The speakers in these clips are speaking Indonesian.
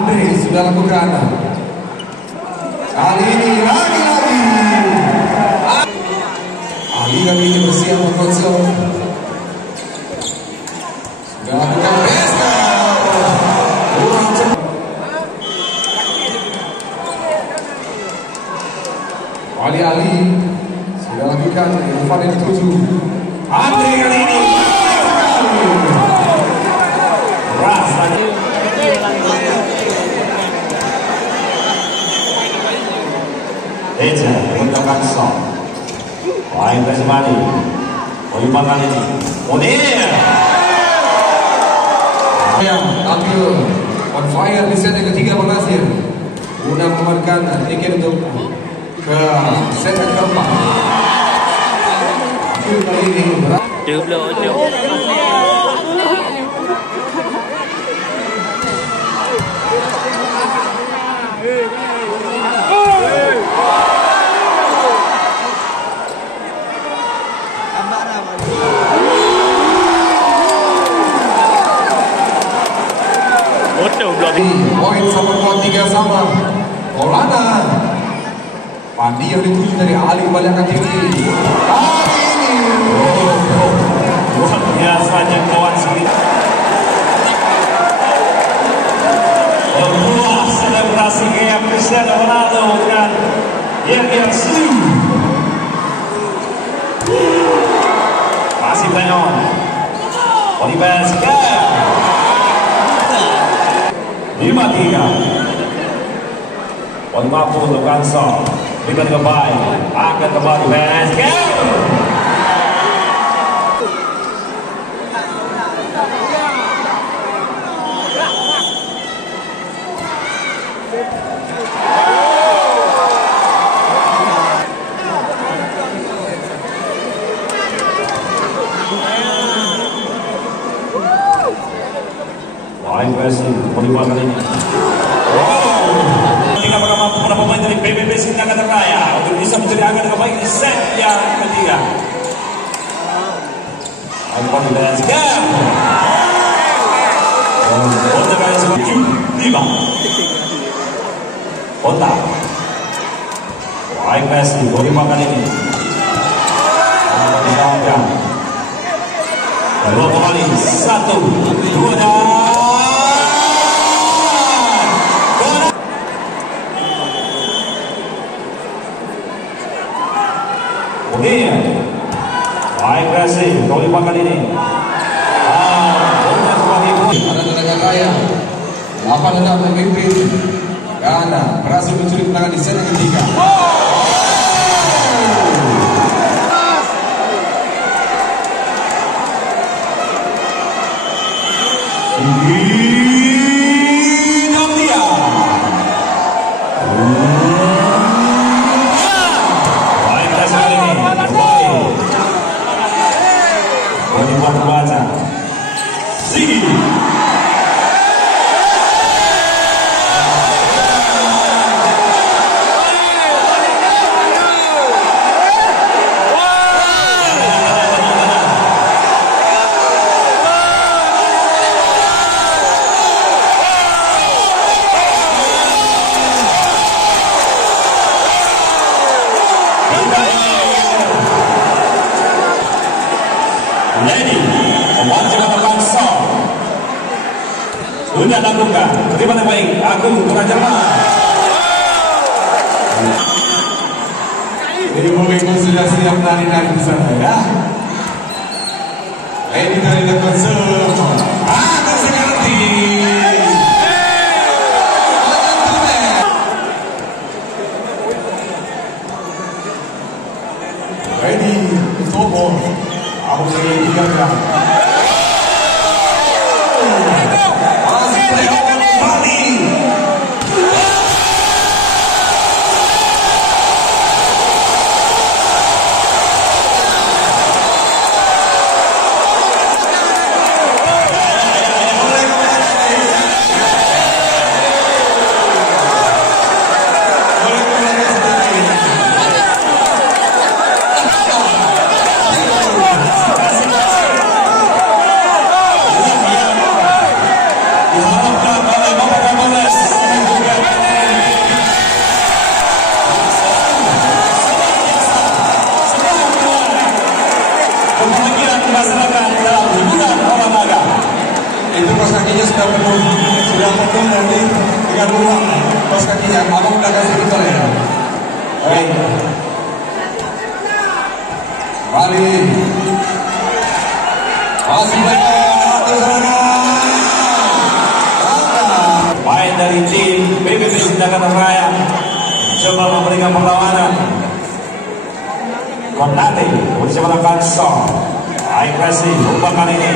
Andre sudah lakukan. Kali ini lagi-lagi Ali kali ini bersiap mengkonsol. Sudah lakukan pesta. Kurang cepat. Ali sudah lakukan. Irfan yang dituju. Andre kali ini. Ras lagi. Eja menggunakan sok. Lain kembali. Kelima kali ini. Munir. Yang tampil on fire di set yang ketiga berhasil. Guna memenangkan tiket untuk ke set yang keempat. Kali ini poin sama tiga sama Maulana. Pandi yang dituju dari Ali kembali akan tinggi. Kali ini luar biasanya kawan sini. Sebuah selebrasi gaya Cristiano Ronaldo dan Jurgen Slu. Masih play on. Oliver Skar. 5-3. Oliver untuk Kansol. Berikan kembali. Akan kembali. Let's go. Lain versi Oliver kali ini. Ketika mampu para pemain dari PBB Singkaran Raya untuk bisa menjadi angka terbaik di set yang ketiga. Oliver let's go. Kota kali sebagai 5. Kota. Lain versi Oliver kali ini. Dua kembali 1, 2 dan Munir. Baik berhasil kali makan ini. Ada tenaga raya 8 tetap memimpin karena berhasil mencuri kemenangan di set yang ketiga. Sudah lakukan, terima kasih baik, Agung Rajaman. Jadi pemimpin sudah siap nari-nari di sana ya. Ini dari konsum. Ada sekali. Ready, Tobo. Aku sudah tinggalkan. potong nanti dengan ulang terus kakinya abang udah kasih betul ya. Baik. Balik. Masih banyak di sana. Main dari tim PBB Sindangkatan Raya coba memberikan perlawanan. Konate bersama Kanso. Agresi umpan kali ini.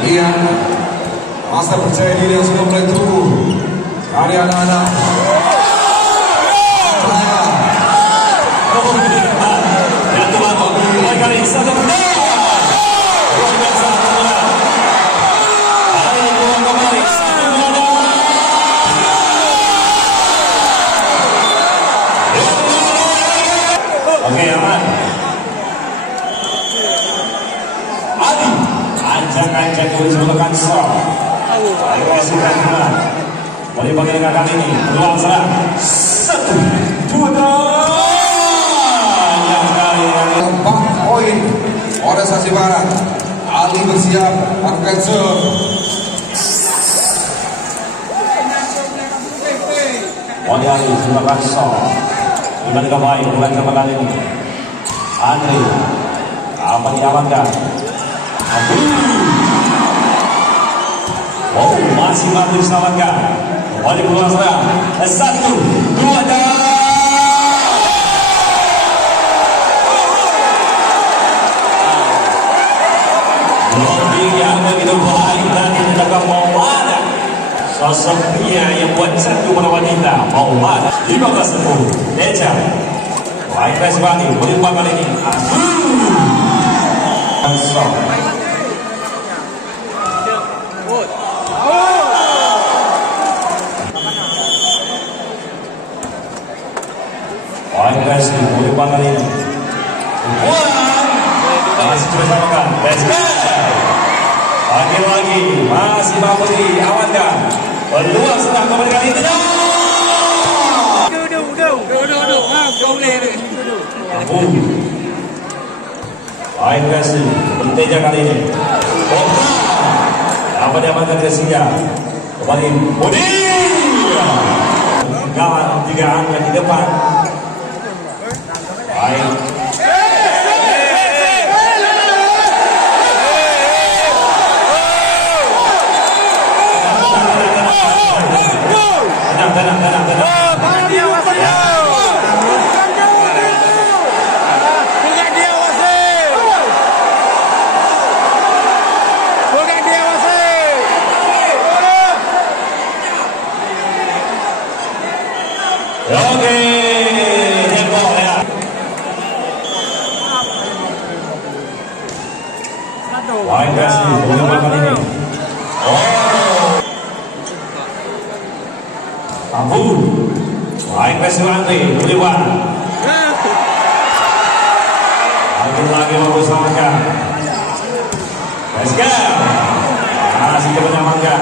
Lihat masa percaya diri yang sudah mulai turun dari anak-anak. Oke, aman. Adi anjak-anjak dulu sebelum Kanso. Agresi Kanso. Dari bagian kali ini peluang serang 1, 2, 3. 4 poin Organisasi Barat. Ali bersiap akan serve. Wali Ali sebelum Kanso. Gimana baik bulan sama kali ini. Andri apa diamankan? Oh, masih mampu diselamatkan. Wali peluang serang 1, 2, dan lobbing yang begitu baik tadi dilakukan Maulana. Sosok pria yang buat satu pada wanita Maulana 15-10 Deja. Baik Resbani berlimpah kali ini. Kanso. Baik Resi berlimpah kali ini. Masih bersamakan Resbani. Lagi-lagi masih mampu diamankan. Peluang serang kembali kali ini. Baik Resi berteja kali ini. Apa diamankan Resinya? Kembali Budi. Kawan 3 angka di depan. Baik. Tenang. Oke, handball ya. Baik Resi, berlimpah kali ini. Abu, baik Resi Wanti, berlimpah. Lagi-lagi mampu selamatkan. Let's go. Masih menyelamatkan.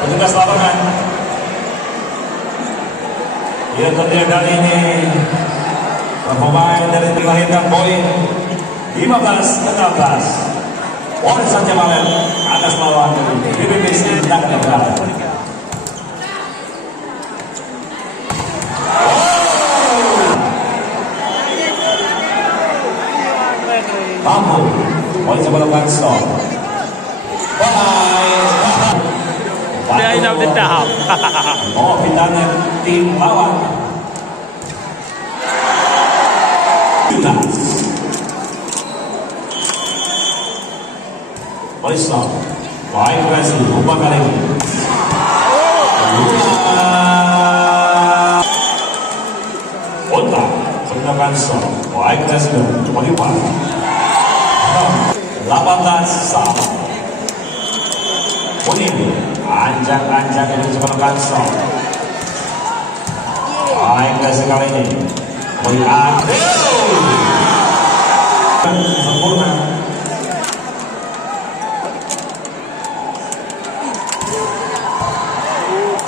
Petugas lapangan. Dia terlihat kali ini pemain dari melahirkan poin 15-16. Wali Sanjay Malet atas lawan PBB Sindangkatan Raya. Mampu Wali sebelum Kanso. Dia hidup di tahap. Oh, pindahnya tim lawan. Islam. Baik Resi, umpan kali ini. Otak, Kanso. Baik Resi, umpan. sama. Kuning, anjak-anjak yang dicepatkan Sol. Baik sekali ini. Kuning sempurna.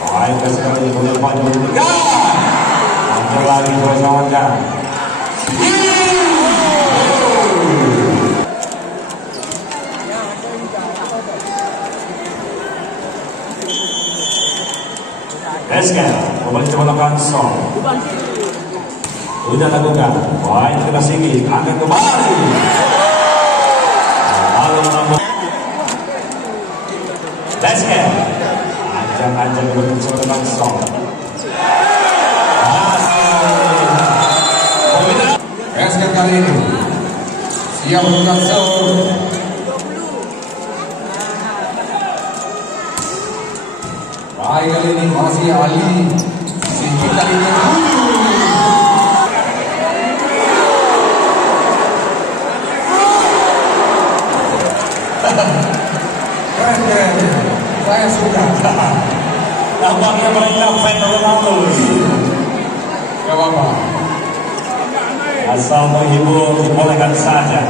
Baik sekali ini. Kuning maju. Anjak lagi kawan-kawan. Eskel, kembali coba lakukan Sol. Sudah lakukan, poin kena sini, akan kembali. Lalu menambah. Eskel, ajang-ajang kembali coba lakukan Sol. Eskel kali ini siap melakukan Sol. Baik kali ini masih Ali. Sini kali ini keren. Saya suka. Nampaknya mereka fan Ronaldo. Gak apa-apa. Asal menghibur, bolehkan saja.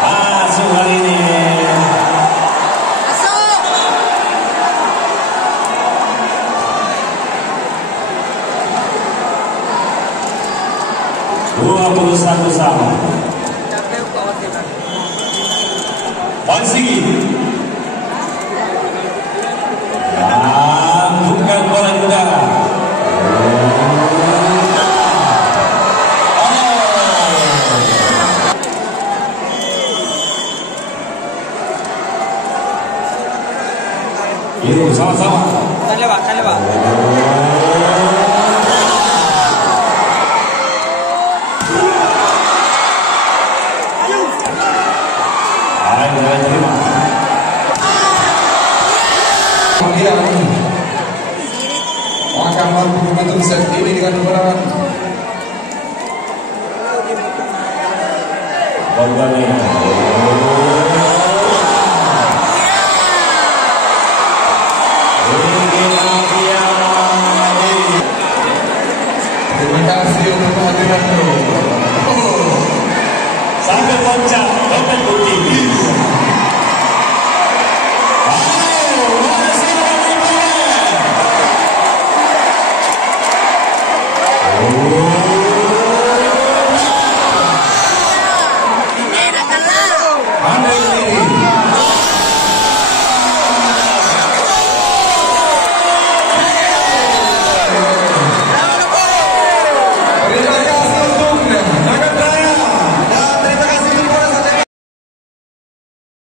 Masuk kali ini. 21 sama. Poin segi. Bukan bola udara. Itu sama-sama. Kan lewat. Akan mampu membentuk set ini dengan kemenangan. Terima kasih untuk kehadiranmu. Sampai loncat, dapat bukti.